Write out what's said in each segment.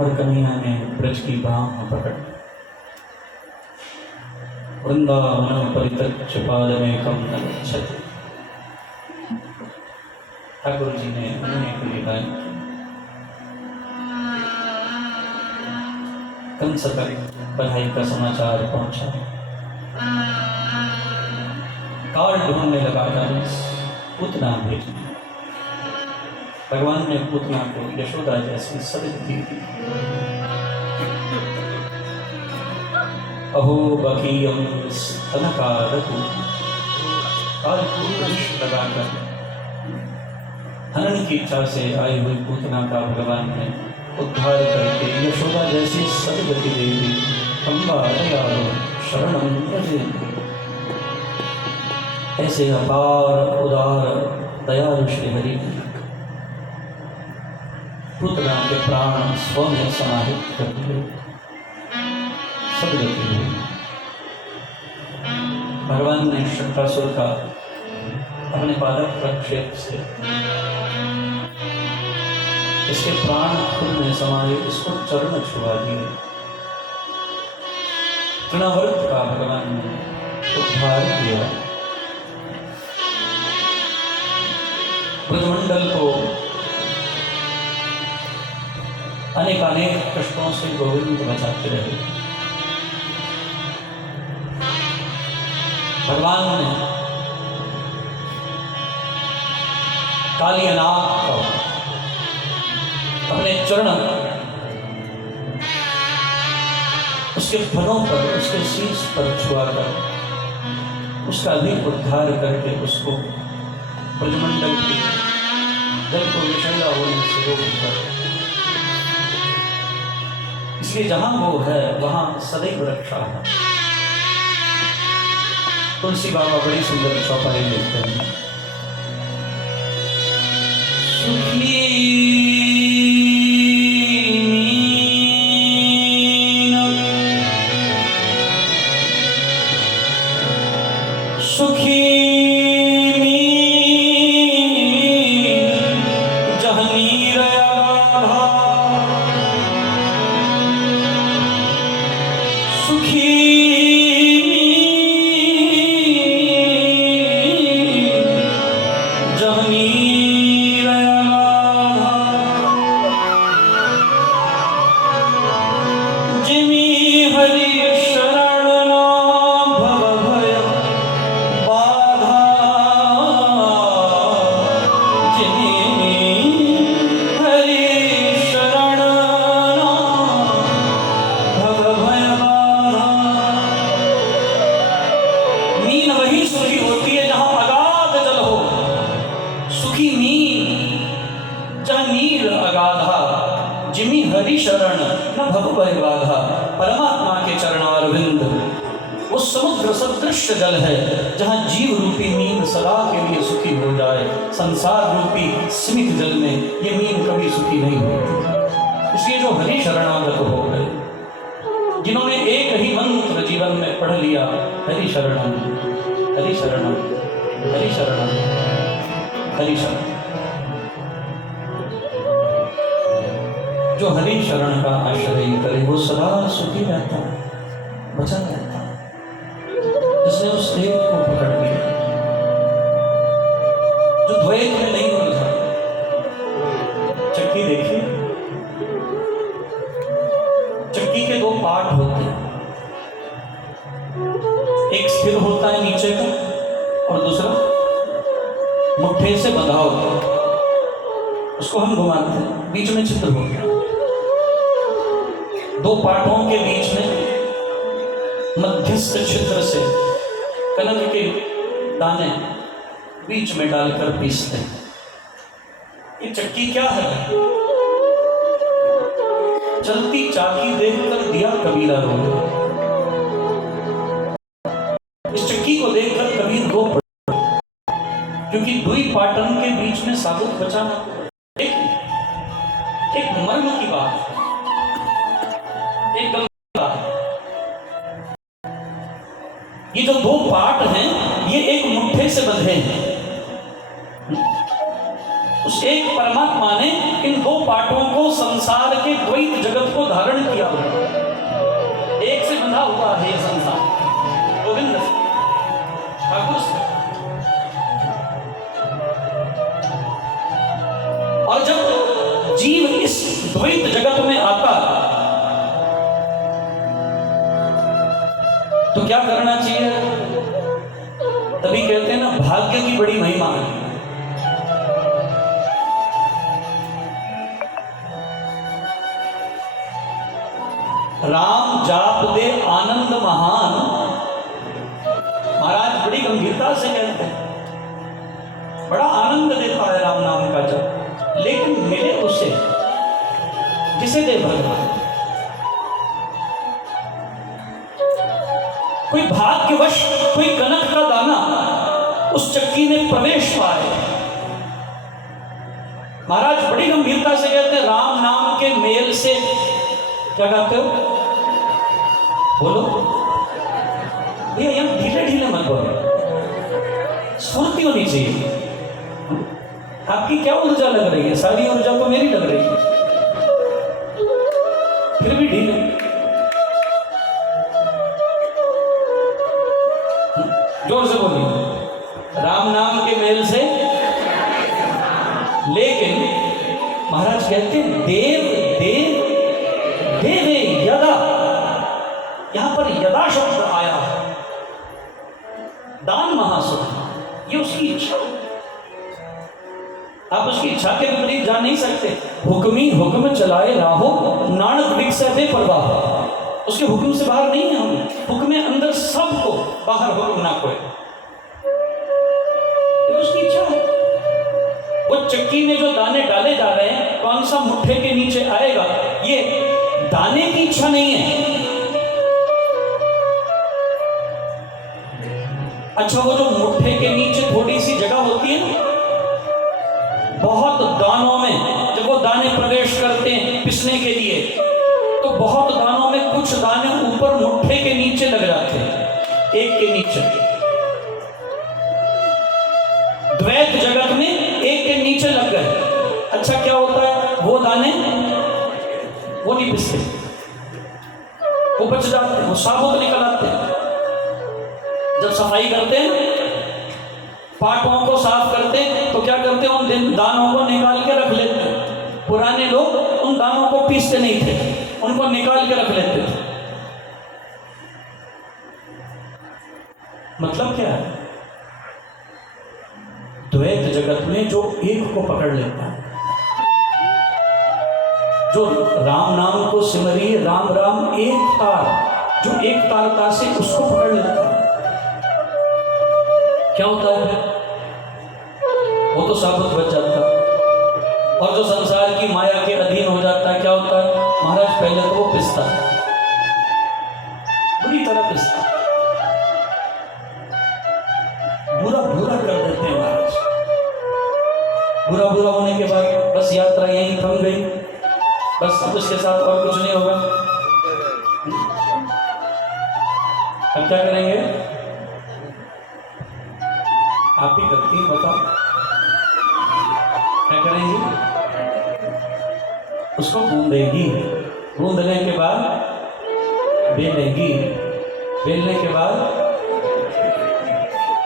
और कन्हैया ने ब्रज की बाह पकड़ वृंदावन परित्यज्य पादमेकं न गच्छति। ठाकुर जी ने उन्हें के लिए गाया। कंस तक पढ़ाई का समाचार पहुंचा। काल ढूंढने लगा कंस पूतना भेजने। भगवान ने पूतना को यशोदा जैसी सदित दी थी। अहो बकीयम स्तनकारतु काल को विष लगाकर हनन की इच्छा से आई हुई पूतना का भगवान ने उद्धार करके यशोदा जैसी सदगति दे दी। अम्बा दयालो शरणम व्रजेन्द्र। ऐसे अपार उदार दयालु श्री हरि पूतना के प्राण स्व में समाहित कर दिए। सदगति हुई। भगवान ने शक्रासुर का अपने पादप प्रक्षेप से इसके प्राण खुद में समाये, इसको चरण छुआ दिए। तृणावर्त का भगवान ने उद्धार किया। ब्रजमंडल को अनेक कष्टों से गोविंद बचाते रहे। भगवान ने कालियानाग को अपने चरण उसके फलों पर, उसके शीश पर छुआकर उसका भी उद्धार करके उसको ब्रजमंडल की जल को विषैला होने से रोककर, इसलिए जहां वो है वहां सदैव रक्षा है। तुलसी बाबा बड़ी सुंदर चौपाई लिखते हैं। सुखी समुद्र सदृश जल है जहाँ जीव रूपी मीन सदा के लिए सुखी हो जाए। संसार रूपी सीमित जल में ये मीन कभी सुखी नहीं होती। इसलिए जो हरि शरणागत हो गए, जिन्होंने एक ही मंत्र जीवन में पढ़ लिया, हरि शरणम हरि शरणम हरि शरणम हरि शरणम, जो हरि शरण का आश्रय करे वो सदा सुखी रहता है, बचा रहता है। जिसने उस देव को पकड़ लिया, जो द्वैत में नहीं उलझा। चक्की देखिए, चक्की के दो पार्ट होते हैं, एक स्थिर होता है नीचे का और दूसरा मुट्ठे से बंधा होता है, उसको हम घुमाते हैं, बीच में छिद्र होता है। दो पार्टों के बीच में मध्यस्थ छिद्र से कनक के दाने बीच में डालकर पीसते हैं। ये चक्की क्या है? चलती चाकी देखकर दिया कबीरा रो। इस चक्की को देखकर कबीर रो पड़ा, क्योंकि दुई पाटन के बीच में साबुत बचाना एक मर्म की बात है, एक गंभीर बात है। ये जो दो पार्ट हैं ये एक मुट्ठे से बंधे हैं। उस एक परमात्मा ने इन दो पार्टों को संसार के द्वैत जगत को धारण किया हुआ, एक से बंधा हुआ है ये संसार, गोविंद ठाकुर से। और जब जीव इस द्वैत जगत में आता तो क्या करना चाहिए? तभी कहते हैं ना, भाग्य की बड़ी महिमा है। राम जाप दे आनंद महान, महाराज बड़ी गंभीरता से कहते हैं, बड़ा आनंद देता है राम नाम का जप, लेकिन मिले उसे जिसे दे भगवान। कोई भाग्यवश कोई कनक का दाना उस चक्की में प्रवेश पाए। महाराज बड़ी गंभीरता से कहते हैं, राम नाम के मेल से क्या कहते हो? बोलो भैया, यहां ढीले ढीले मत बोलो, स्फूर्ति होनी चाहिए। आपकी क्या ऊर्जा लग रही है? सारी ऊर्जा तो मेरी लग रही है, फिर भी ढीले। जोर से बोलिए, राम नाम के मेल से। लेकिन महाराज कहते हैं, देव देव देवे यदा, यहां पर यदा शब्द आया, दान महासुख, ये उसकी इच्छा। आप उसकी इच्छा के विपरीत जा नहीं सकते। हुक्मी हुक्म चलाए राहो, नानक विकसते परवाह। उसके हुक्म से बाहर नहीं है हम, हुक्म अंदर सबको, बाहर हुक्म ना कोई। उसकी इच्छा है। वो चक्की में जो दाने डाले जा रहे हैं, कौन सा मुट्ठे के नीचे आएगा, ये दाने की इच्छा नहीं है। अच्छा, वो जो मुट्ठे के नीचे थोड़ी सी जगह होती है ना, बहुत दानों में जब वो दाने प्रवेश करते हैं पिसने के लिए, तो बहुत दानों में कुछ दाने ऊपर मुट्ठे के नीचे लग जाते हैं, एक के नीचे। द्वैत जगत में एक के नीचे लग गए। अच्छा, क्या होता है? वो दाने वो नहीं पिसते, वो बच जाते हैं, वो साबुत निकल आते हैं। जब सफाई करते हैं, पाटों को साफ करते हैं, तो क्या करते हैं? उन दानों को निकाल के रख लेते हैं। पुराने लोग उन दानों को पीसते नहीं थे, उनको निकाल के रख लेते थे। मतलब क्या है? द्वैत जगत में जो एक को पकड़ लेता है, जो राम नाम को सिमरिए, राम राम एक तार, जो एक तारता से उसको पकड़ लेता है, क्या होता है? वो तो साबुत बच जाता है। और जो संसार की माया के अधीन हो जाता है, क्या होता है? महाराज पहले तो वो पिसता है, बुरी तरह पिसता है, बुरा बुरा कर देते हैं महाराज। बुरा बुरा होने के बाद बस यात्रा यहीं थम गई, बस अब उसके साथ और कुछ नहीं होगा। अब क्या करेंगे? आप ही करती हैं, बताओ क्या करेंगे? उसको गूंदेगी, गूंदने के बाद बेलेगी, बेलने के बाद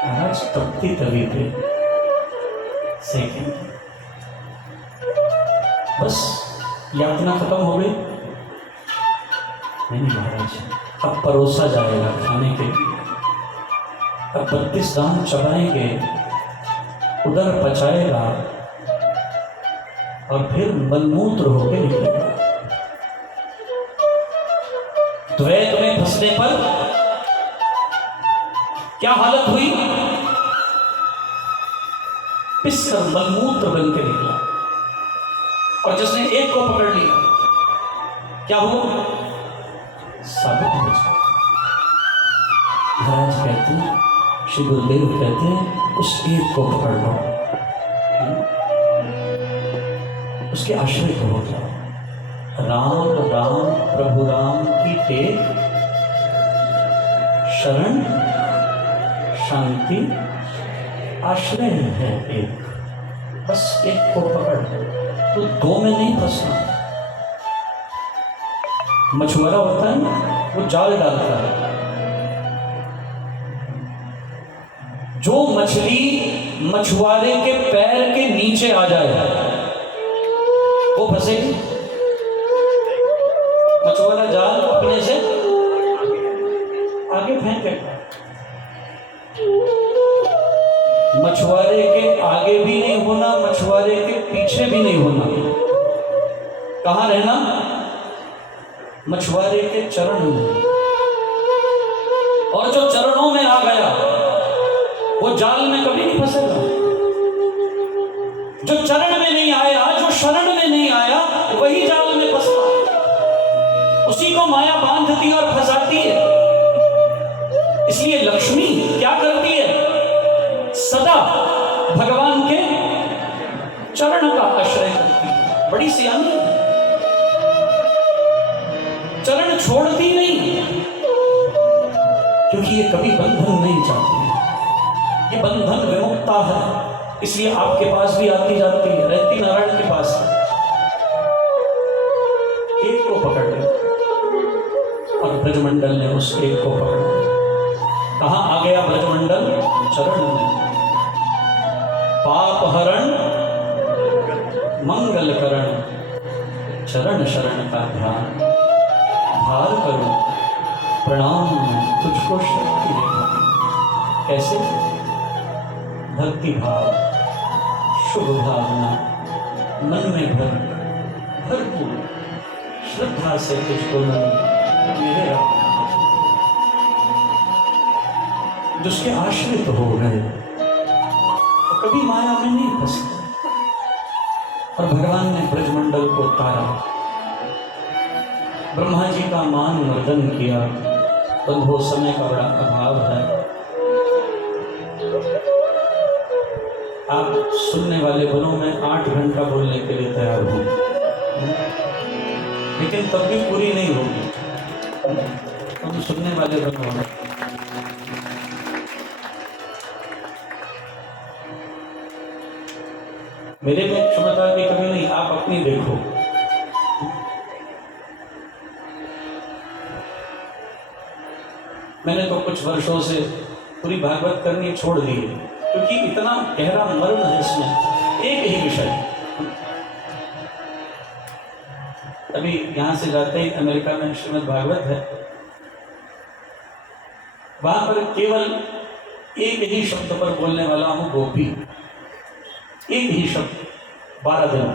महाराज तपती तवी पे सेकेंगे। बस यातना खत्म हो गई? नहीं महाराज, अब परोसा जाएगा खाने के लिए। अब 32 दान चबाएंगे, उधर पचाएगा और फिर मलमूत्र होके निकलेगा। द्वैत में फंसने पर क्या हालत हुई? पिसकर मलमूत्र बन के निकला। और जिसने एक को पकड़ लिया क्या हुआ? साबित हो जाए। महाराज कहते हैं, श्री गुरुदेव कहते हैं, उस एक को पकड़ लो, उसके आश्रय को हो जाओ। राम राम प्रभु राम की टेक, शरण शांति आश्रय है एक। बस एक को पकड़ लो, तो दो में नहीं फंसना। मछुआरा होता है ना, वो जाल डालता है। जो मछली मछुआरे के पैर के नीचे आ जाए वो फंसेगी। मछुआरा जाल अपने से आगे फेंकेगा। मछुआरे के आगे भी नहीं होना, मछुआरे के पीछे भी नहीं होना। कहाँ रहना? मछुआरे के चरण में। और जो चरणों में आ गया वो जाल में कभी नहीं फंसेगा। जो चरण में नहीं आया, जो शरण में नहीं आया, वही जाल में फंसता। उसी को माया बांधती और फंसाती है। इसलिए लक्ष्मी क्या करती है? सदा भगवान के चरण का आश्रय करती है। बड़ी सियानी है, चरण छोड़ती नहीं, क्योंकि ये कभी बंधन नहीं चाहती। ये बंधन विमुक्ता है, इसलिए आपके पास भी आती जाती है, रहती नारायण के पास है। एक को पकड़ लिया और ब्रजमंडल ने उस एक को पकड़ा। कहाँ आ गया ब्रजमंडल? चरण में। पाप हरण मंगल करण, चरण शरण का ध्यान। भार करो प्रणाम में तुझको शक्ति देता। कैसे? भक्ति भाव, शुभ भावना मन में भरपूर श्रद्धा से तुझको मेरे राम जिसके आश्रित हो गए तो कभी माया में नहीं फंसे। और भगवान ने ब्रजमंडल को तारा, ब्रह्मा जी का मान मर्दन किया। बंधो समय का बड़ा अभाव है, आप सुनने वाले बनों में 8 घंटा बोलने के लिए तैयार हूं, लेकिन तब भी पूरी नहीं होगी। तुम सुनने वाले बनो। मेरे में क्षमता की कमी नहीं, आप अपनी देखो। मैंने तो कुछ वर्षों से पूरी भागवत करनी छोड़ दी है, क्योंकि इतना गहरा मर्म है इसमें। एक ही विषय, अभी यहां से जाते ही अमेरिका में श्रीमद् भागवत है, वहां पर केवल एक ही शब्द पर बोलने वाला हूं, गोपी। एक ही शब्द 12 दिन।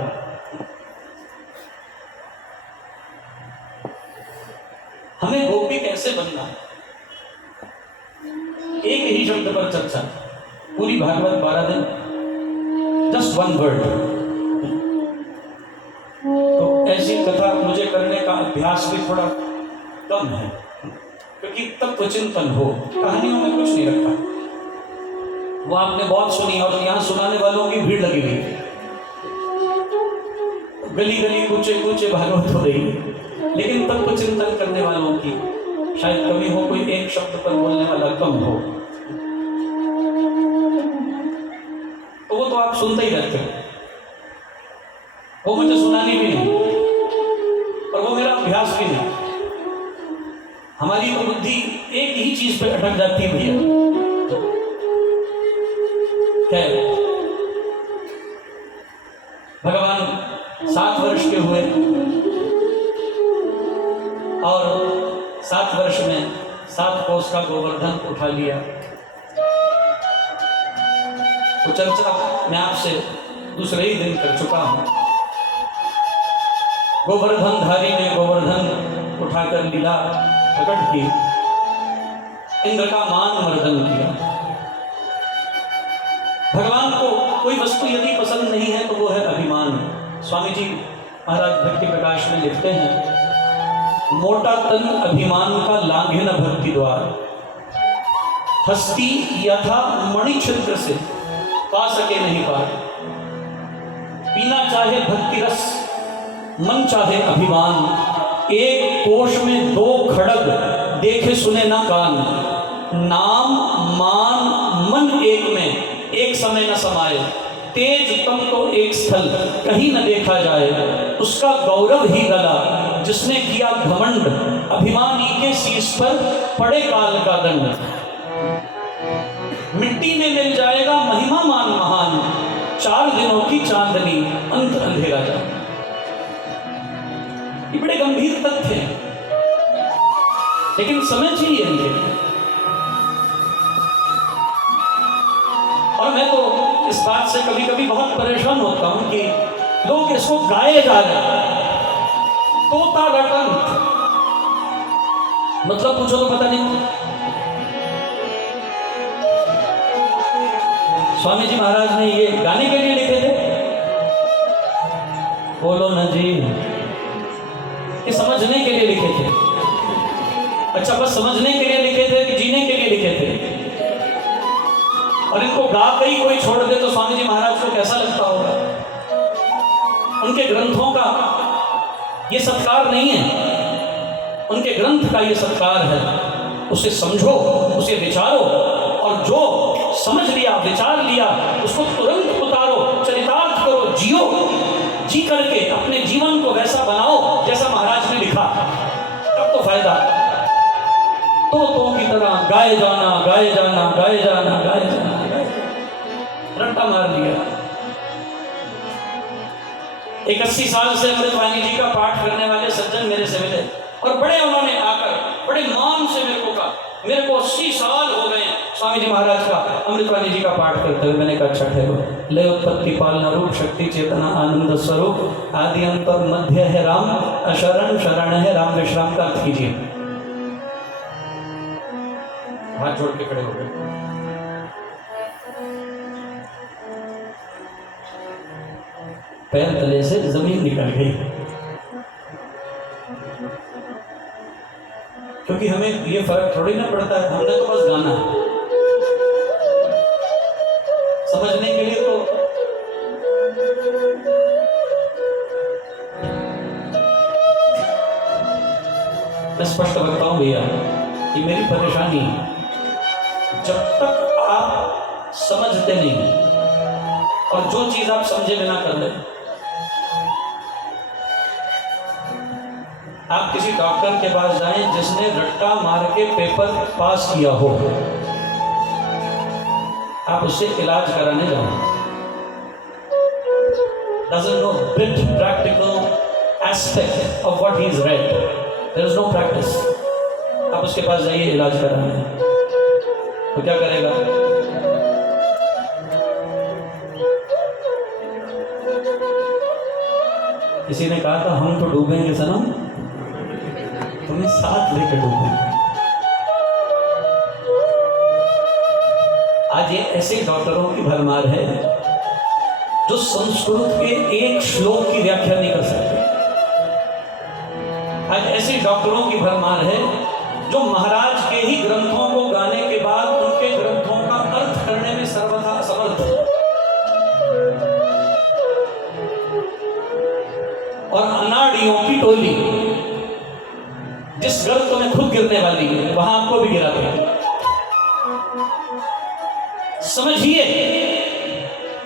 हमें गोपी कैसे बनना है, एक ही शब्द पर चर्चा। पूरी भागवत 12 दिन, जस्ट 1 वर्ड। तो ऐसी कथा मुझे करने का अभ्यास भी थोड़ा कम है, क्योंकि तत्व चिंतन हो, कहानियों में कुछ नहीं रखा। वो आपने बहुत सुनी और यहाँ सुनाने वालों की भीड़ लगी हुई है। गली गली कूचे कूचे भागवत हो रही है, लेकिन तत्व चिंतन करने वालों की शायद कभी हो, कोई एक शब्द पर बोलने वाला कम हो। तो वो तो आप सुनते ही रहते हो, वो मुझे सुनानी भी नहीं और वो मेरा अभ्यास भी नहीं। हमारी तो बुद्धि एक ही चीज पे अटक जाती है भैया, क्या है? भगवान 7 वर्ष के हुए और 7 वर्ष में 7 कोस का गोवर्धन उठा लिया। तो चर्चा मैं आपसे दूसरे ही दिन कर चुका हूं। गोवर्धन धारी ने गोवर्धन उठाकर लीला प्रकट की, इंद्र का मान मर्दन किया। भगवान को कोई वस्तु यदि पसंद नहीं है तो वो है अभिमान। स्वामी जी महाराज भक्ति प्रकाश में लिखते हैं, मोटा तन अभिमान का लांघे न भक्ति द्वार, हस्ती यथा मणि छिद्र से पा सके नहीं पार। पीना चाहे भक्ति रस, मन चाहे अभिमान, एक कोश में 2 खड़ग देखे सुने ना कान। नाम मान मन एक में, एक समय न समाये, तेज तम तो एक स्थल कहीं न देखा जाए। उसका गौरव ही गला जिसने किया घमंड, अभिमानी के शीश पर पड़े काल का दंड। मिट्टी में मिल जाएगा महिमा मान महान, 4 दिनों की चांदनी अंत अंधेरा जाए। ये बड़े गंभीर तथ्य हैं, लेकिन समझिए इनके। और मैं तो इस बात से कभी कभी बहुत परेशान होता हूं कि लोग इसको गाए जा रहे हैं, तोता रटन, मतलब पूछो तो पता नहीं। स्वामी जी महाराज ने ये गाने के लिए लिखे थे? बोलो ना जी, ये समझने के लिए लिखे थे। अच्छा, बस समझने के लिए लिखे थे कि जीने के लिए लिखे थे? और इनको गा कर ही कोई छोड़ दे तो स्वामी जी महाराज को कैसा लगता होगा? उनके ग्रंथों का ये सत्कार नहीं है, उनके ग्रंथ का ये सत्कार है। उसे समझो, उसे विचारो, और जो समझ लिया, विचार लिया, उसको तुरंत उतारो, चरितार्थ करो, जियो। जी करके अपने जीवन को वैसा बनाओ जैसा महाराज ने लिखा, तब तो फायदा। तो की तरह गाए जाना, गाए जाना, गाए जाना, गाए जाना, रट्टा मार लिया। एक 80 साल से अमृतवाणी जी का पाठ करने वाले सज्जन मेरे से मिले और बड़े उन्होंने आकर बड़े मान से मेरे को कहा, मेरे को 80 साल हो गए स्वामी जी महाराज का अमृतवाणी जी का पाठ करते हुए। मैंने कहा अच्छा ठहरो, लय उत्पत्ति पालना रूप शक्ति चेतना आनंद स्वरूप आदि अंत और मध्य है राम, अशरण शरण है राम, विश्राम का अर्थ कीजिए। हाथ जोड़ के खड़े हो गए। पैर तले से जमीन निकल गई, क्योंकि हमें ये फर्क थोड़ी ना पड़ता है, हमने तो बस गाना है। समझने के लिए तो मैं स्पष्ट बताऊं भैया कि मेरी परेशानी, जब तक आप समझते नहीं और जो चीज आप समझे बिना कर ले, आप किसी डॉक्टर के पास जाएं जिसने रट्टा मार के पेपर पास किया हो, आप उससे इलाज कराने जाओ, doesn't know bit practical aspect of what he's read, there is no practice, आप उसके पास जाइए इलाज कराने, तो क्या करेगा? किसी ने कहा था हम तो डूबेंगे सनम, तुम्हें साथ लेकर डूबेंगे। आज ये ऐसे डॉक्टरों की भरमार है जो संस्कृत के एक श्लोक की व्याख्या नहीं कर सकते। आज ऐसे डॉक्टरों की भरमार है जो महाराज के ही ग्रंथों को गाने के बाद उनके ग्रंथों का अर्थ करने में सर्वथा समझिए,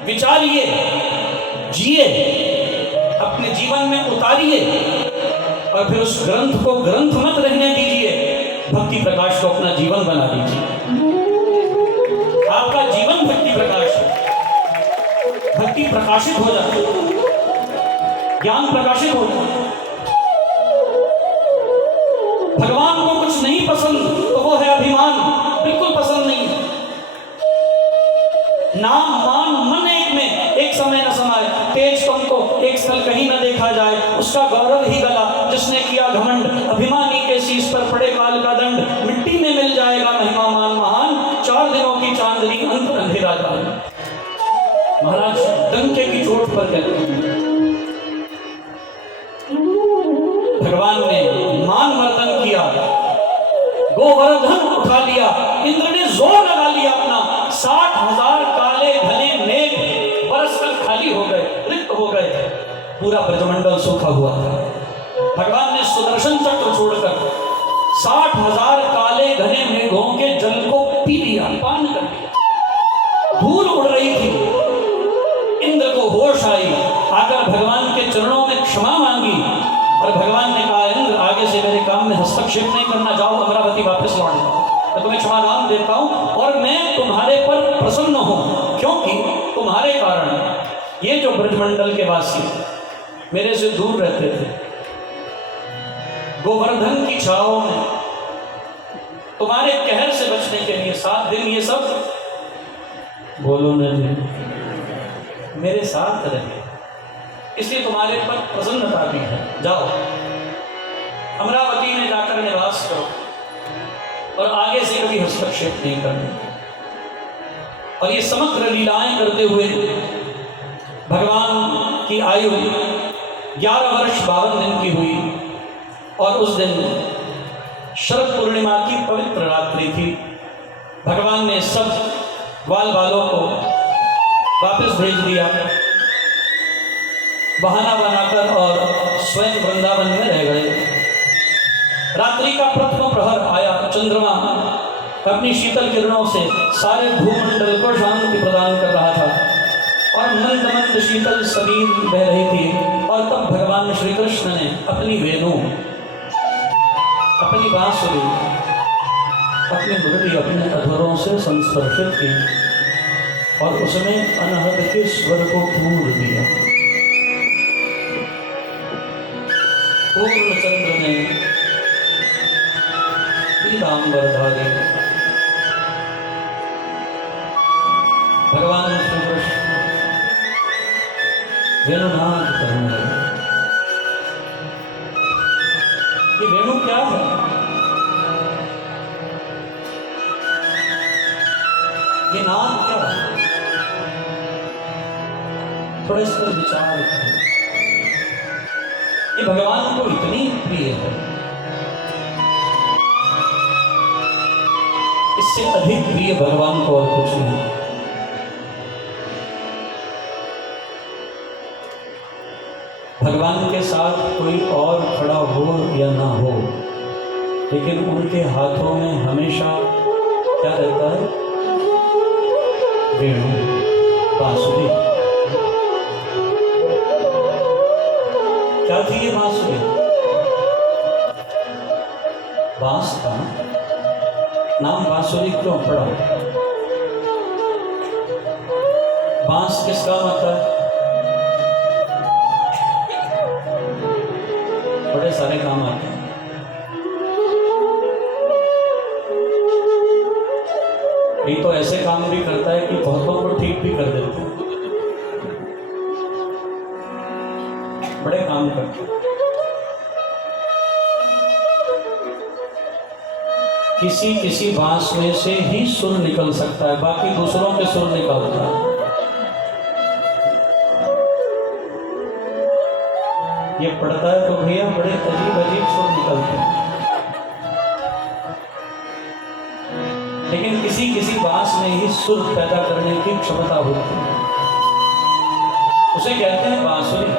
विचारिए, जिए, अपने जीवन में उतारिए और फिर उस ग्रंथ को ग्रंथ मत रहने दीजिए, भक्ति प्रकाश को अपना जीवन बना दीजिए। आपका जीवन भक्ति प्रकाश है, भक्ति प्रकाशित हो जाए, ज्ञान प्रकाशित हो जाए। भगवान को कुछ नहीं पसंद तो वो है अभिमान, बिल्कुल पसंद नहीं। नाम मान मन एक में एक समय न समाये, तेज तुमको एक स्थल कहीं न देखा जाए, उसका गौरव ही गला जिसने किया घमंड, अभिमानी के शीश पर पड़े काल का दंड, मिट्टी में मिल जाएगा महिमा मान महान, 4 दिनों की चांदनी अंत अंधेरा जान। महाराज डंके की चोट पर कहते हैं भगवान ने मान मर्दन किया, गोवर्धन उठा लिया, इंद्र ने जोर लगा लिया अपना, 60,000 काले घने मेघ बरस कर खाली हो गए, रिक्त हो गए, पूरा ब्रजमंडल सूखा हुआ था। भगवान ने सुदर्शन चक्र छोड़कर 60,000 काले घने मेघों के जल को पी लिया, पान कर लिया। धूल उड़ रही थी, इंद्र को होश आई, आकर भगवान के चरणों में क्षमा मांगी और भगवान ने कहा इंद्र आगे से मेरे काम में हस्तक्षेप नहीं करना, जाओ अमरावती वापस लौट जाओ, मैं तुम्हें क्षमादान देता हूं और मैं तुम्हारे पर प्रसन्न हूं, क्योंकि तुम्हारे कारण ये जो ब्रजमंडल के वासी मेरे से दूर रहते थे, गोवर्धन की छाओं में तुम्हारे कहर से बचने के लिए 7 दिन ये सब बोलो न जी मेरे साथ रहे, इसलिए तुम्हारे पर प्रसन्नता भी है। जाओ अमरावती में जाकर निवास करो और आगे से कभी हस्तक्षेप नहीं करना। और ये समग्र लीलाएं करते हुए भगवान की आयु 11 वर्ष 52 दिन की हुई और उस दिन शरद पूर्णिमा की पवित्र रात्रि थी। भगवान ने सब ग्वाल बालों को वापस भेज दिया बहाना बनाकर और स्वयं वृंदावन में रह गए। रात्रि का प्रथम प्रहर आया, चंद्रमा अपनी शीतल किरणों से सारे भूमंडल को शांति प्रदान कर रहा था और मंद मंद शीतल सबीर बह रही थी। और तब भगवान श्री कृष्ण ने अपनी वेणु, अपनी बांसुरी, अपनी मुरली अपने अधरों से संस्पर्शित की और उसमें अनहद के स्वर को पूर दिया। पूर्ण चंद्र ने पीतांबरधारी भगवान श्री कृष्ण वेणुनाद करने लगे। ये वेणु क्या है? ये नाद क्या है? थोड़ा इस पर विचार करें। ये भगवान को इतनी प्रिय है, इससे अधिक प्रिय भगवान को और कुछ नहीं। भगवान के साथ कोई और खड़ा हो या ना हो, लेकिन उनके हाथों में हमेशा क्या रहता है? वेणु, बांसुरी। क्या थी ये बांसुरी? बांस का नाम बांसुरी क्यों पड़ा? बांस किस काम आता है? बड़े सारे काम आते हैं। ये तो ऐसे काम भी करता है कि बहुतों को ठीक भी कर देता है, बड़े काम करते हैं। किसी किसी बांस में से ही सुर निकल सकता है, बाकी दूसरों के सुर निकलता है। ये पढ़ता है तो भैया बड़े अजीब अजीब सुर निकलते हैं। लेकिन किसी किसी बांस में ही सुर पैदा करने की क्षमता होती है, उसे कहते हैं बांसुरी।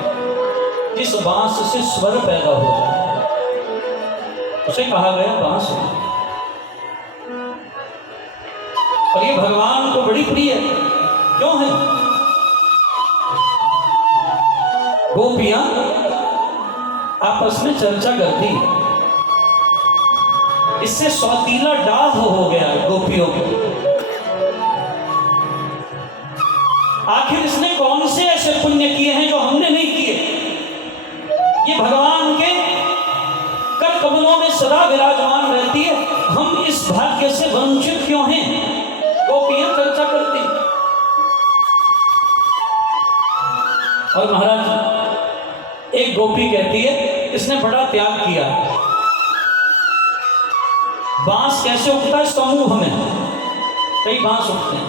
जिस बांस से स्वर पैदा हो जाए उसे कहा गया बांसुरी। और ये भगवान को बड़ी प्रिय क्यों है? गोपियां आपस में चर्चा करती, इससे सौतीला डाह हो गया गोपियों को। आखिर इसने कौन से ऐसे पुण्य किए हैं जो हमने नहीं किए? ये भगवान के कर कमलों में सदा विराजमान रहती है, हम इस भाग्य से वंचित क्यों हैं? गोपियां चर्चा करती। और महाराज एक गोपी कहती है इसने बड़ा त्याग किया। बांस कैसे उगता है? समूह में कई बांस उगते हैं,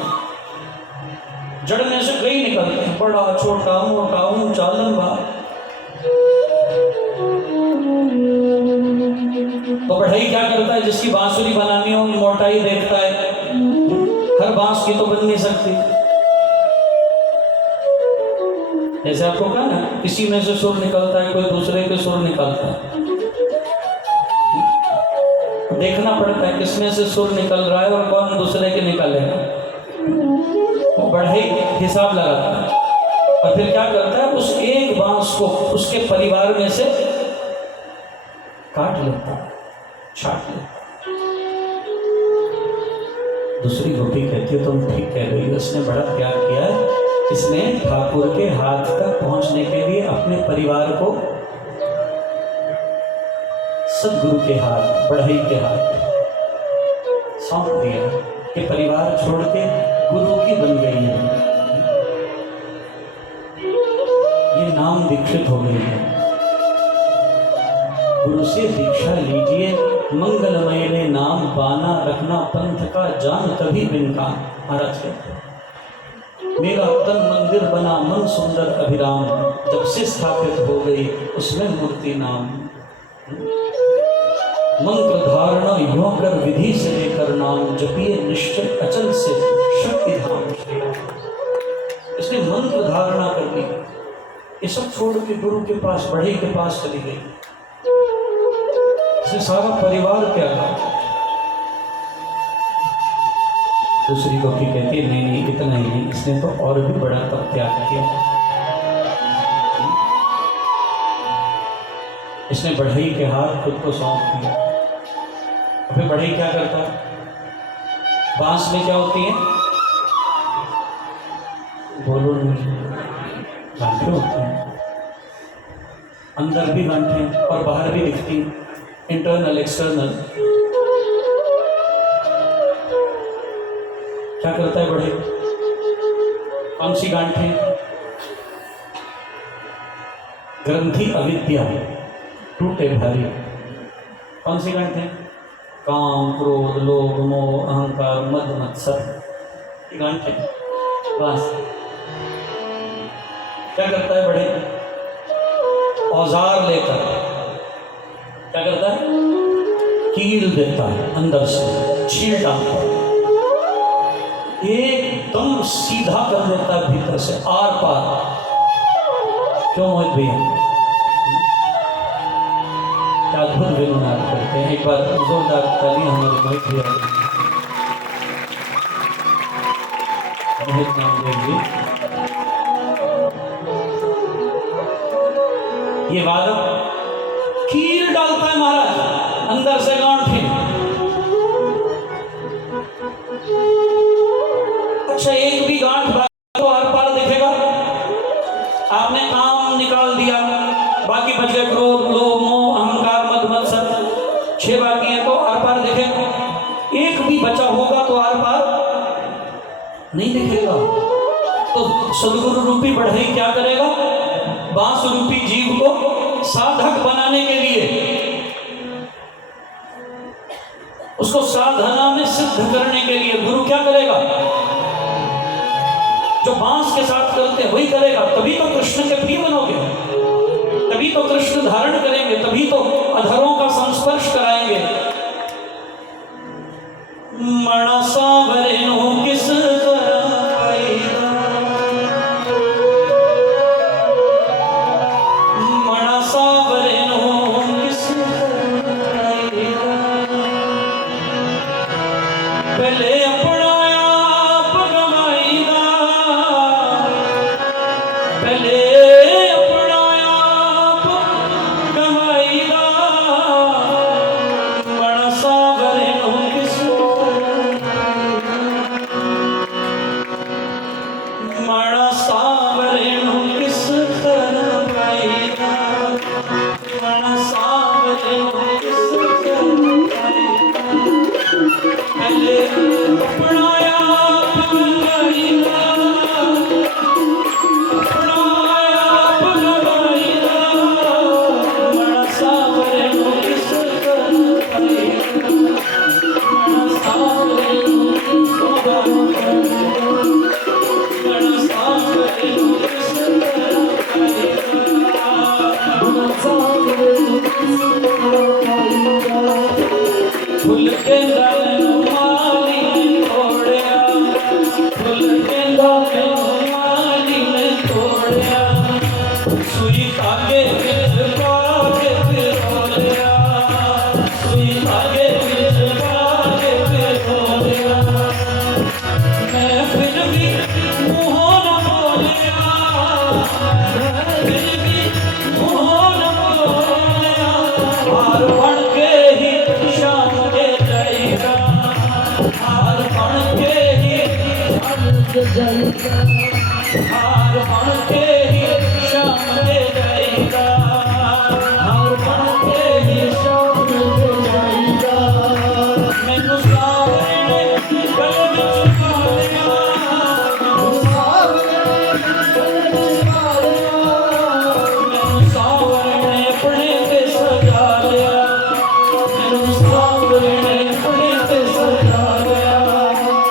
जड़ में से कई निकलते हैं, बड़ा छोटा मोटा ऊंचा लंबा। तो बढ़ई क्या करता है? जिसकी बांसुरी बनानी हो मोटाई देखता है, हर बांस की तो बन नहीं सकती। जैसे आपको कहा ना, किसी में से सुर निकलता है, कोई दूसरे के सुर निकलता है। देखना पड़ता है किसमें से सुर निकल रहा है और कौन दूसरे के निकलेगा। वो बढ़ई हिसाब लगाता है और फिर क्या करता है? उस एक बांस को उसके परिवार में से काट लेता है, छाट लेता। दूसरी गोपी कहती है तुम ठीक कह रही हो, उसने बड़ा त्याग किया है। इसने ठाकुर के हाथ तक पहुंचने के लिए अपने परिवार को सदगुरु के हाथ, बढ़ई के हाथ सौंप दिया कि परिवार छोड़ के गुरु की बन गई है, ये नाम दीक्षित हो गई है। गुरु से दीक्षा लीजिए, मंगलमय ने नाम बाना, रखना पंथ का जान कभी बिन का। महाराज कहते हैं मेरा तन मंदिर बना मन सुंदर अभिराम, जब से स्थापित हो गई उसमें मूर्ति नाम। मंत्र धारणा यो कर विधि से लेकर नाम, जपिए निश्चय अचल से शक्ति धाम। इसने मंत्र धारणा कर ली, ये सब छोड़ के गुरु के पास, बढ़ई के पास चली गई। इसने सारा परिवार त्यागा। दूसरी गोपी कहती है नहीं इतना ही नहीं, इसने तो और भी बड़ा तप त्याग किया। इसने बढ़ई के हाथ खुद को सौंप दिया। फिर बढ़ई क्या करता है? बांस में क्या होती है? बोलो नहीं, गांठें होती हैं, अंदर भी गांठें और बाहर भी दिखती, इंटरनल एक्सटर्नल। क्या करता है बढ़ई? कौन सी गांठें? ग्रंथि अविद्या टूटे भारी। कौन सी गांठें? काम क्रोध लोभ मोह अहंकार मद मत्सर, ये गांठें। बस क्या करता है बढ़ई? औजार लेकर क्या करता है? कील देता है, अंदर से छील डालता है, एकदम सीधा कर देता है भीतर से आर पार। क्यों मोहित भैया? क्या अद्भुत विनोद करते हैं। एक बार जोरदार ताली हमारे मोहित भैया, मोहित नामदेव जी। ये वादक कील डालता है महाराज, अंदर से गांठें। अच्छा एक भी गांठ तो हर पार दिखेगा। आपने काम निकाल दिया, बाकी बच गए क्रोध लोभ मोह अहंकार मद मत्सर, 6 बाकी है तो हर पार दिखेगा। एक भी बचा होगा तो हर पार नहीं दिखेगा। तो सदगुरु रूपी बढ़ई क्या करेगा? बांस रूपी जीव को साधक बनाने के लिए, उसको साधना में सिद्ध करने के लिए गुरु क्या करेगा? जो बांस के साथ करते वही करेगा। तभी तो कृष्ण के प्रिय बनोगे, तभी तो कृष्ण धारण करेंगे, तभी तो अधरों का संस्पर्श कराएंगे। मणसा वरेनो किस पहले अपनाया फुल कहंदा मैनू माली ने तोड़िया सुई धागे विच पा के पिरोलिया सुई धागे विच पा के पिरोलिया मैं फिर भी मुँहों न बोलिया फिर भी मुँहों न बोलिया हार बन के ही शाम के जाएगा हार बन के ही हार बन के ही शाम के जाएगा हार बन के ही शाम के जाएगा मैनू सावरे ने गल विच पा लिया मैनू सावरे ने अपने ते सजा लिया मैनू सावरे ने अपने ते सजा लिया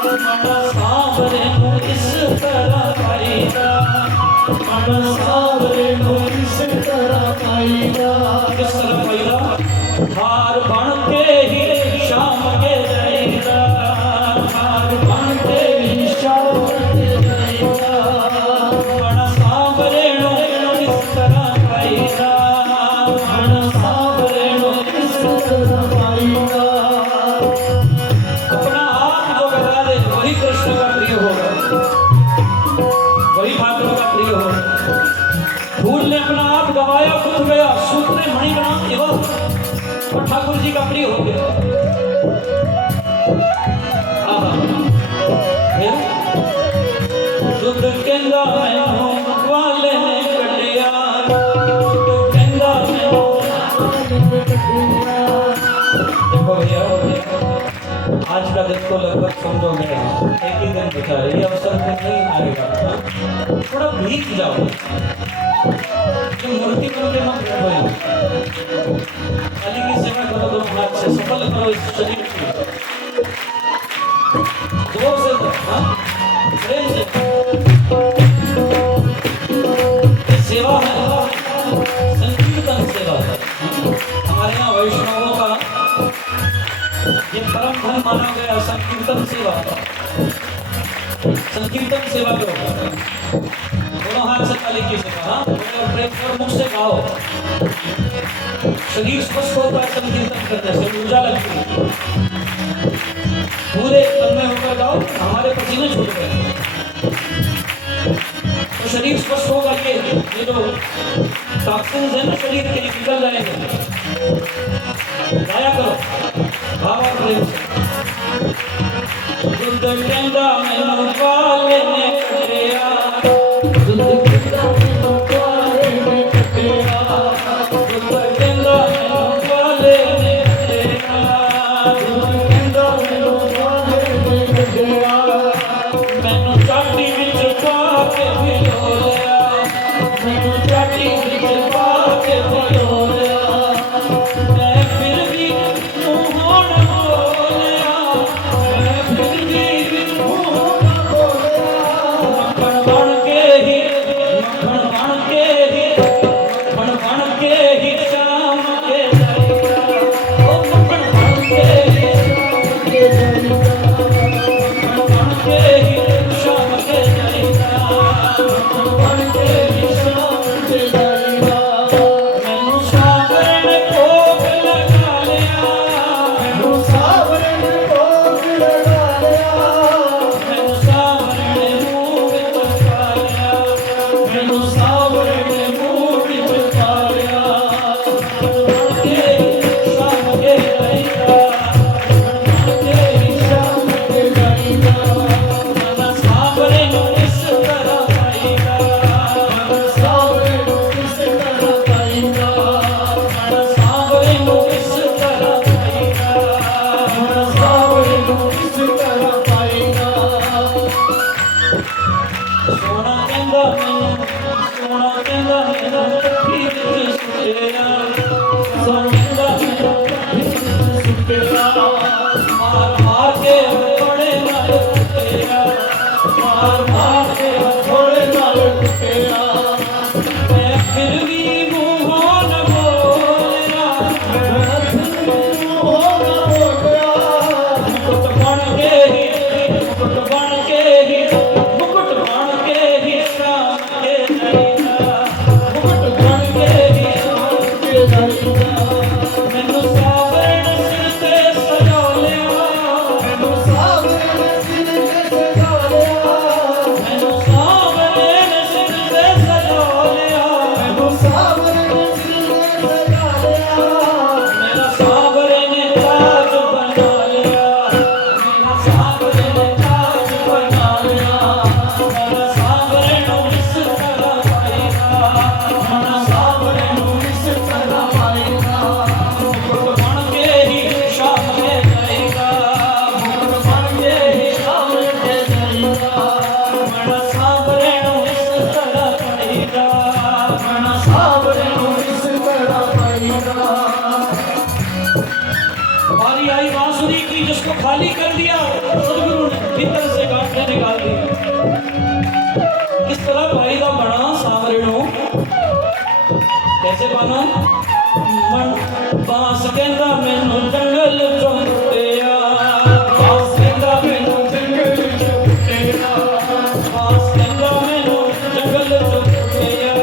मना सावरे नू इस तरह पाईदा मना सावरे नू इस तरह पाईदा किस तरह पाईदा हार बन के ही शाम के जाएगा हार बन के ही शाम के जाएगा मना सावरे नू इस तरह पाईदा मना सावरे नू इस तरह पाईदा अपना आप जो बता दे वही कृष्ण का प्रिय होगा वही भागवत का प्रिय होगा फूल ने अपना आप गवाया खुद गया सूत्र ने मणि का नाम एवं और ठाकुर जी का प्रिय हो गया फिर दुध कहंदा मैनू वाले ने कटिया दुध कहंदा मैनू देखो भैया आज का दिन तो लगभग समझोगे एक ही दिन बचा है ये अवसर फिर नहीं आएगा थोड़ा भीग जाओ जो मूर्ति बन के मत बैठो खाली की सेवा करो दोनों हाथ से सफल करो इस शरीर की जोर से हाँ प्रेम से ये सेवा है संकीर्तन सेवा है हमारे यहाँ वैष्णवों का ये परम धन माना गया संकीर्तन सेवा संकीर्तन सेवा करो दोनों हाथ से ताली की सेवा हाँ प्रेम और मुख से गाओ शरीर स्वस्थ होता है संकीर्तन करने से ऊर्जा लगती है पूरे तन में होकर गाओ हमारे पसीने छूट गए तो शरीर स्वस्थ होगा ये जो टॉक्सिन्स है ना शरीर के निकल जाएंगे गाया करो भाव और प्रेम से दुध कहंदा मैनू वाले ने कटिया दुध कहंदा मैनू वाले ने कटिया दुध कहंदा मैनू वाले ने कटिया दुध कहंदा मैनू वाले ने कटिया मैनू चाटी विच पा के पिलोलिया मैनू चाटी विच पा के पिलोलिया मैं फिर भी मुँहों न बोलिया मैं फिर भी मुँहों न बोलिया मक्खन बन के ही शाम के जाएगा ओ मक्खन बन के ही मक्खन बन के ही शाम के जाएगा मक्खन बन के ही शाम के जाएगा मैनू सावरे ने भोग लगा लिया मैनू सावरे ने भोग लगा लिया मैनू सावरे ने मुँह विच पा लिया मैनू सावरे ने मुँह विच पा लिया बन के ही शाम के जाएगा बन के ही शाम के जाएगा मना सावरे नू इस तरह पाईगा मना सावरे नू इस तरह पाईगा मना सावरे नू इस तरह पाईगा मना सावरे नू इस तरह पाईगा सोना कहंदा मैनू कट्ठी विच सुटिया सोना कहंदा मैनू कट्ठी विच सुटिया मार मार के थोड़े नाल कुटिया मार मार के थोड़े नाल कुटिया मैं फिर भी मुँहों न बोलिया मैं फिर भी मुँहों न बोलिया मुकुट बन के ही मुकुट बन के ही शाम के जाईदा, मुकुट बन के ही शाम के जाईदा। मैनू सावरण सिर ते सजा लिया, मैनू सावरण सिर ते सजा लिया, मैनू सावरण सिर ते सजा लिया, मैनू सावरण सिर ते सजा लिया। मेरा सावरण ताज बना लिया, मेरा सावरण ताज बना लिया। मेरा सावरण इस तरह पाएगा, मेरा सावरण इस तरह पाएगा। मुकुट बन के ही शाम के जाएगा, मुकुट बन के ही शाम के जाएगा। मेरा सावरण इस तरह पाएगा, मेरा सावरण इस तरह पाएगा। हमारी आई बांसुरी की जिसको खाली कर दिया सदगुरु ने भीतर से गांठें निकाल दी। किस तरह भाई का बना सावरणों कैसे बना? मन बांस कहता मैनू जंगल चों पुट्टिया, बांस कहता मैनू जंगल चों पुट्टिया, बांस कहता मैनू जंगल चों पुट्टिया,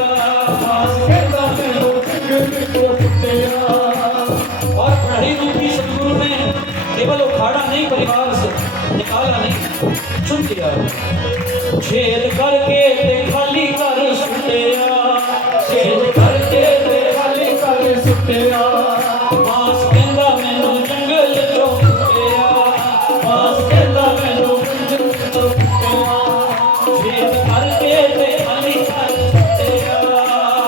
बांस कहता मैनू जंगल चों पुट्टिया। और पढ़ाई रूपी सदगुरु ने केवल उखाड़ा नहीं, परिवार से निकाला नहीं, चुन लिया। छेद करके ते खाली कर सुटिया, छेद करके ते खाली कर सुटिया। बांस कहंदा मैनू जंगल चों पुट्टिया, बांस कहंदा मैनू जंगल चों पुट्टिया। छेद करके ते खाली कर सुटिया,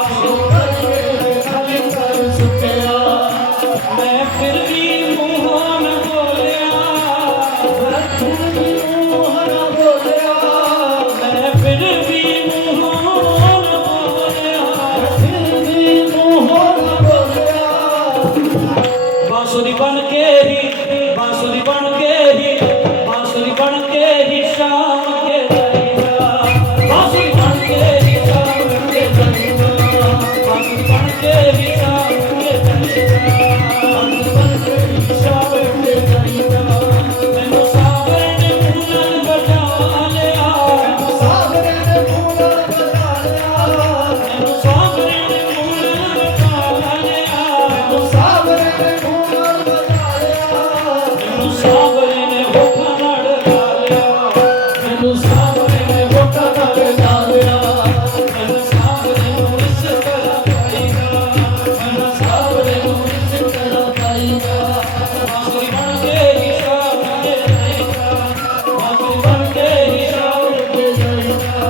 छेद करके ते खाली कर सुटिया। मैं फिर भी मुँह न बोलिया, मैं फिर भी मुँह न बोलिया, मैं फिर भी मुँह न बोलिया, फिर भी मुँह न बोलिया। बांसुरी बन के ही, बांसुरी बन के ही, बांसुरी बन के ही शाम के जाएगा, बांसुरी बन के ही शाम के जाएगा, बांसुरी बन के ही शाम के जाएगा। मैनू सावरण फूलन बजा लिया, मैनू सावरण फूलन बजा लिया, मैनू सावरण फूलन बजा लिया, मैनू सावरण फूलन बजा लिया। मैनू सावरण होठा नाल ला लिया, मैनू सावरण होठा नाल ला लिया। मैनू सावरण इस तरह पाएगा, मैनू सावरण इस तरह पाएगा। बांसुरी बन के ही शाम के जाएगा, बांसुरी बन के ही शाम के जाएगा।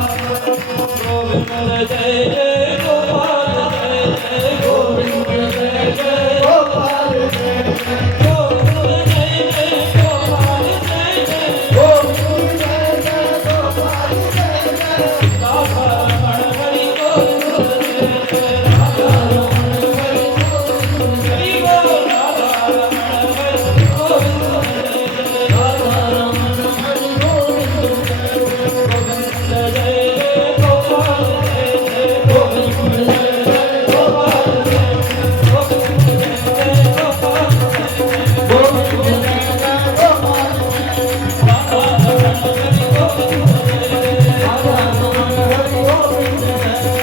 गोविंद जय जय गोपाल जय जय, गोविंद जय जय गोपाल जय जय, गोविंद जय जय गोपाल जय जय, गोविंद जय जय गोपाल जय जय। राधा रमण हरि गोविंद जय जय, राधा रमण हरि गोविंद हरि बोल, राधा रमण हरि गोविंद जय जय, राधा रमण हरि गोविंद जय जय। गोविंद जय जय गोपाल जय जय, गोविंद जय जय गोपाल जय जय, गोविंद जय जय गोपाल जय जय, गोविंद जय जय गोपाल जय जय। राधा रमण हरि गोविंद जय जय, राधा रमण हरि गोविंद जय जय।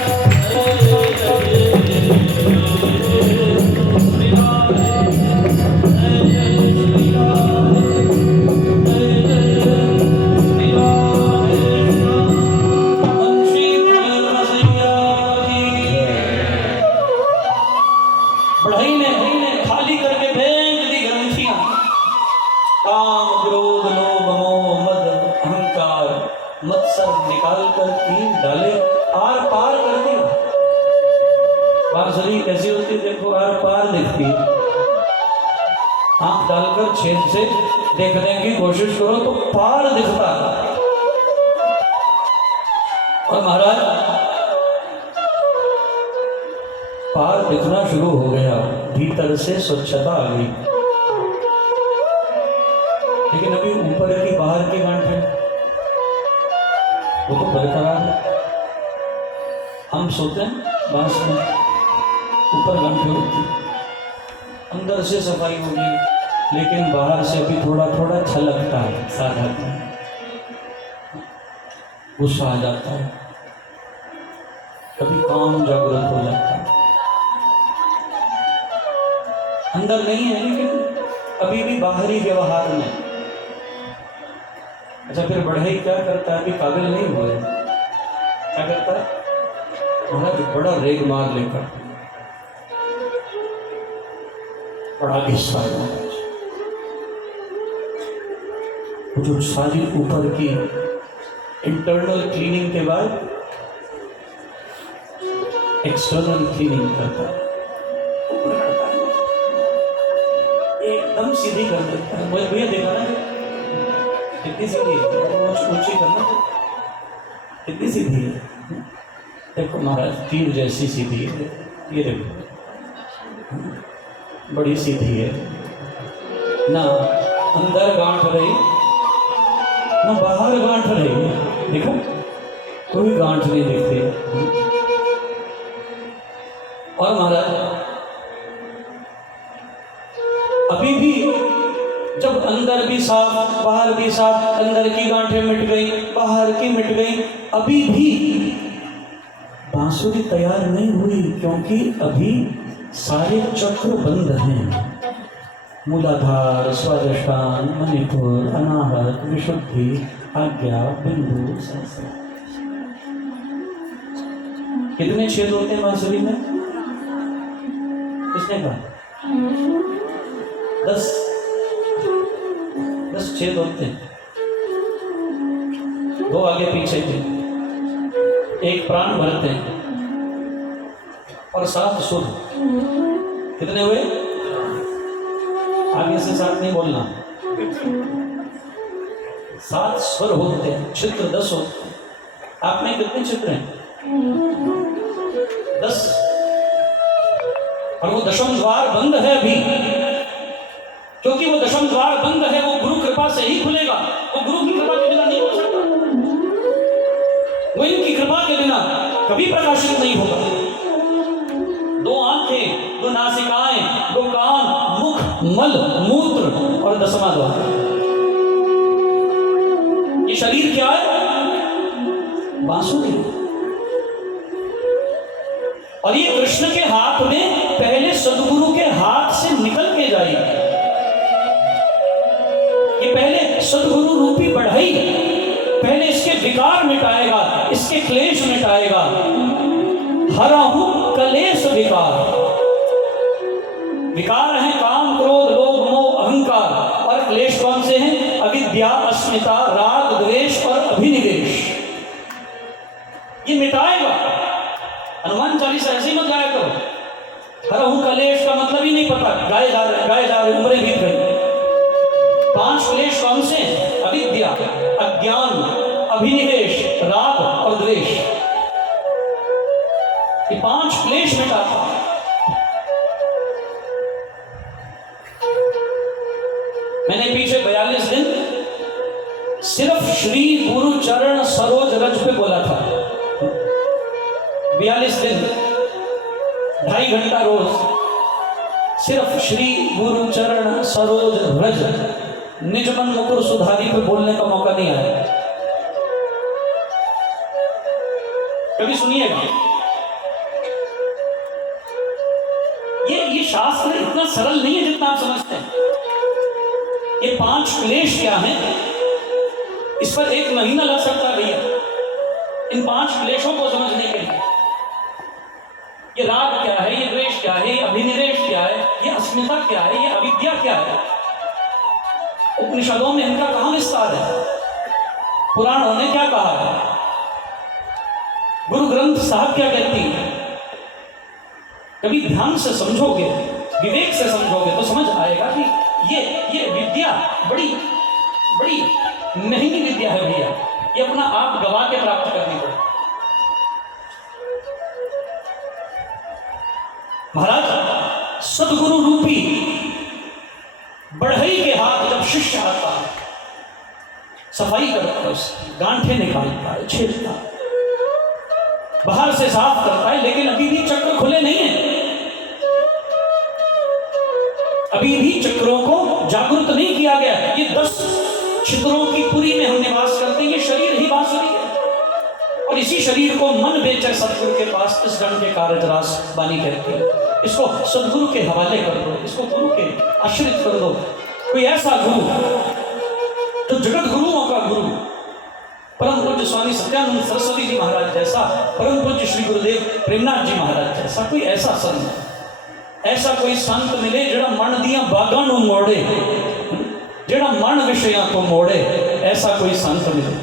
बढ़ई ने खाली करके फेंक दी ग्रंथियां, काम क्रोध लोभ मोह मद अहंकार मत्सर निकाल कर तीर डाले, आर पार कर दिया। बांसुरी कैसी होती देखो, आर पार दिखती है। आंख डालकर छेद से देखने की कोशिश करो तो पार दिखता है। और महाराज पार दिखना शुरू हो गया, भीतर से स्वच्छता आ गई। लेकिन अभी ऊपर की बाहर की गांठ है वो तो बरकरार है। हम सोते हैं बांस में ऊपर गांठें होती, अंदर से सफाई होगी लेकिन बाहर से भी थोड़ा थोड़ा छलकता है साधारण। गुस्सा आ जाता है, कभी काम जागृत हो जाता है, अंदर नहीं है लेकिन अभी भी बाहरी व्यवहार में। अच्छा, फिर बढ़ई क्या करता है, अभी काबिल नहीं हुए, क्या करता है महाराज, बड़ा रेग मार लेकर बड़ा गुस्सा है महाराज, जो सारी ऊपर की इंटरनल क्लीनिंग के बाद एक्सटर्नल क्लीनिंग करता है, एकदम सीधी कर देता है। मुझे भैया देखा ना कितनी सीधी है, ऊंची करना कितनी सीधी है, देखो महाराज तीर जैसी सीधी है, ये देखो बड़ी सीधी है ना, अंदर गांठ रही ना बाहर गांठ रही, देखो कोई गांठ नहीं दिखती। और महाराज अभी भी जब अंदर भी साफ बाहर भी साफ, अंदर की गांठें मिट गई बाहर की मिट गई, अभी भी बांसुरी तैयार नहीं हुई, क्योंकि अभी सारे चक्र बंद हैं। मूलाधार, स्वादिष्टान, मणिपुर, अनाहत, विशुद्धि, आज्ञा, बिंदु, सहस्र। कितने छेद होते हैं बांसुरी में? किसने कहा? 10 छेद होते हैं, 2 आगे पीछे के, 1 प्राण भरते हैं और 7 सुर। कितने हुए? आगे से 7 नहीं बोलना, 7 स्वर होते हैं, चित्र 10 होते हैं। आप में कितने चित्र हैं? 10। और वो दशम द्वार बंद है अभी, क्योंकि वो दशम द्वार बंद है, वो गुरु कृपा से ही खुलेगा, वो गुरु की कृपा के बिना नहीं हो सकता, वो इनकी कृपा के बिना कभी प्रकाशित नहीं होगा। 2 आंखें, 2 नासिकाएं, 2 कान, मुख, मल, मूत्र और 10वां द्वार। ये शरीर क्या है? बांसुरी। और ये कृष्ण के हाथ में पहले सदगुरु के हाथ से निकल के जाएगी। ये पहले सदगुरु रूपी बढ़ई पहले इसके विकार मिटाएगा, इसके क्लेश मिटाएगा। हराहु कलेश विकार। विकार है काम, क्रोध, लोभ, मोह, अहंकार। और क्लेश कौन से हैं? अविद्या, अस्मिता, राग, द्वेष और अभिनिवेश। ये मिटाएगा। हनुमान चालीसा ऐसे ही मत गाया करो। हरहु कलेश का मतलब ही नहीं पता, गाए जा रहे उम्रें बीत गई। 5 क्लेश कौन से? अविद्या, अज्ञान, अभिनिवेश, राग और द्वेष। ये 5 क्लेश मिटाता। मैंने पीछे 42 दिन सिर्फ श्री गुरु चरण सरोज रज पे बोला था। 42 दिन 2.5 घंटा रोज सिर्फ श्री गुरु चरण सरोज रज निजमन मुकुर सुधारी पे बोलने का मौका नहीं आया। कभी सुनिएगा, ये शास्त्र इतना सरल नहीं है जितना आप समझते हैं। ये 5 क्लेश क्या हैं, इस पर 1 महीना लग सकता है भैया, इन 5 क्लेशों को समझने के लिए। ये राग क्या है, ये द्वेष क्या है, ये अभिनिवेश क्या है, ये अस्मिता क्या है, ये अविद्या क्या है। उपनिषदों में इनका कहां विस्तार है, पुराणों ने क्या कहा है, गुरु ग्रंथ साहब क्या कहती है। कभी ध्यान से समझोगे, विवेक से समझोगे तो समझ आएगा कि ये विद्या बड़ी बड़ी महंगी विद्या है भैया। ये अपना आप गवा के प्राप्त करनी पड़े। महाराज सदगुरु रूपी बढ़ई के हाथ जब शिष्य आता है, सफाई करता है, गांठें निकालता है, छेदता है, बाहर से साफ करता है, लेकिन अभी भी चक्र खुले नहीं है। अभी भी चक्रों को जागृत नहीं किया गया। ये 10 छिद्रों की पुरी में हम निवास करते हैं। ये शरीर ही बांसुरी है। और इसी शरीर को मन बेचकर सतगुरु के पास इस गण के कार्यरास बानी कहती है। इसको सदगुरु के हवाले कर दो, इसको गुरु के आश्रित कर दो। कोई ऐसा गुरु जो जगत गुरुओं का गुरु, परम पूज्य स्वामी सत्यानंद सरस्वती जी महाराज जैसा, परम पूज्य श्री गुरुदेव प्रेमनाथ जी महाराज जैसा कोई ऐसा संत, ऐसा कोई संत मिले जिहड़ा मन दियां बागां नूं मोड़े, जिहड़ा मन विषयां को मोड़े, ऐसा कोई संत मिले,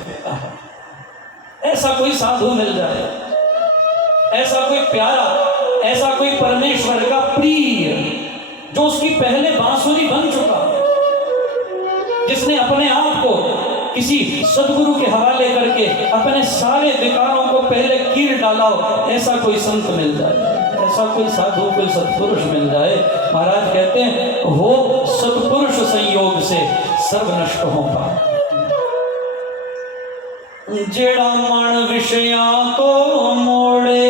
ऐसा कोई साधु मिल जाए, ऐसा कोई प्यारा, ऐसा कोई परमेश्वर का प्रिय जो उसकी पहले बांसुरी बन चुका, जिसने अपने आप को किसी सदगुरु के हवाले करके अपने सारे विकारों को पहले कीर डाला हो, ऐसा कोई संत मिल जाए, ऐसा कोई साधु, कोई सत्पुरुष मिल जाए, महाराज कहते हैं हो सत्पुरुष संयोग से सर्व नष्ट हो पाए। जेड़ा मन विषया तो मोड़े,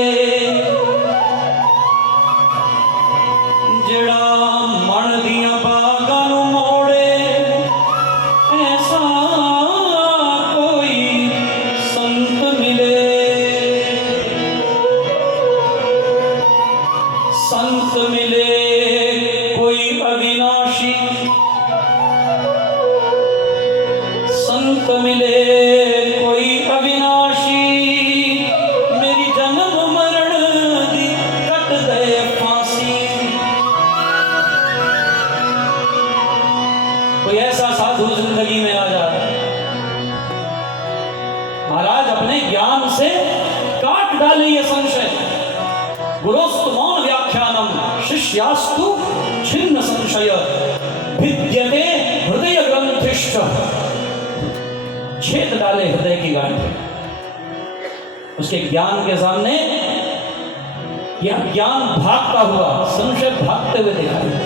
जेड़ा मन दिया बागां नूं मोड़े, ऐसा कोई संत मिले, संत मिले कोई अविनाशी, संत मिले कोई अविनाशी, मेरी जन्म मरण दी कट दे फांसी। कोई ऐसा साधु जिंदगी में आ जाए, महाराज अपने ज्ञान से काट डाले ये संशय। गुरोस्तु मौन व्याख्यानम शिष्यास्तु छिन्न संशय भिद्यते हृदय ग्रंथिश्च। छेद डाले हृदय की गांठ, उसके ज्ञान के सामने यह ज्ञान भागता हुआ, संशय भागते हुए दिखाई दे।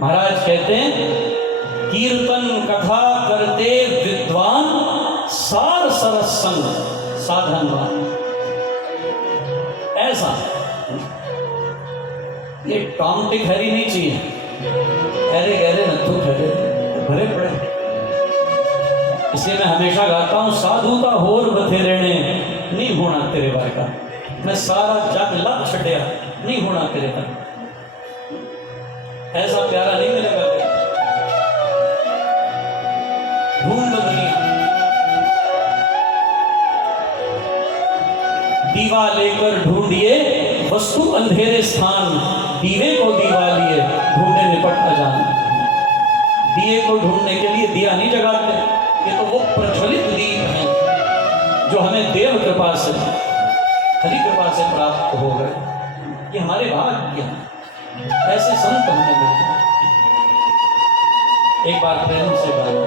महाराज कहते हैं कीर्तन कथा करते विद्वान सार सरस संग साधनवान। ऐसा ये टॉन्टिक हरी नहीं चाहिए, गहरे गहरे नथु ठहरे भरे पड़े। इसलिए मैं हमेशा गाता हूं साधुता होर बथेरे ने नहीं होना तेरे वर्गा, मैं सारा जग लग छड़िया नहीं होना तेरे वर्गा। ऐसा प्यारा नहीं मिलेगा, ढूंढ लो दुनिया, दीवा लेकर ढूंढिए वस्तु अंधेरे स्थान, दीवे को दीवा लिए ढूंढे निपट न जान। दिए को ढूंढने के लिए दिया नहीं जगाते, ये तो वो प्रज्वलित दीप है जो हमें देव कृपा से, हरि कृपा से प्राप्त हो गए। ये हमारे भाग्य हैं, ऐसे संत हमें मिल गए। एक बार प्रेम से गाना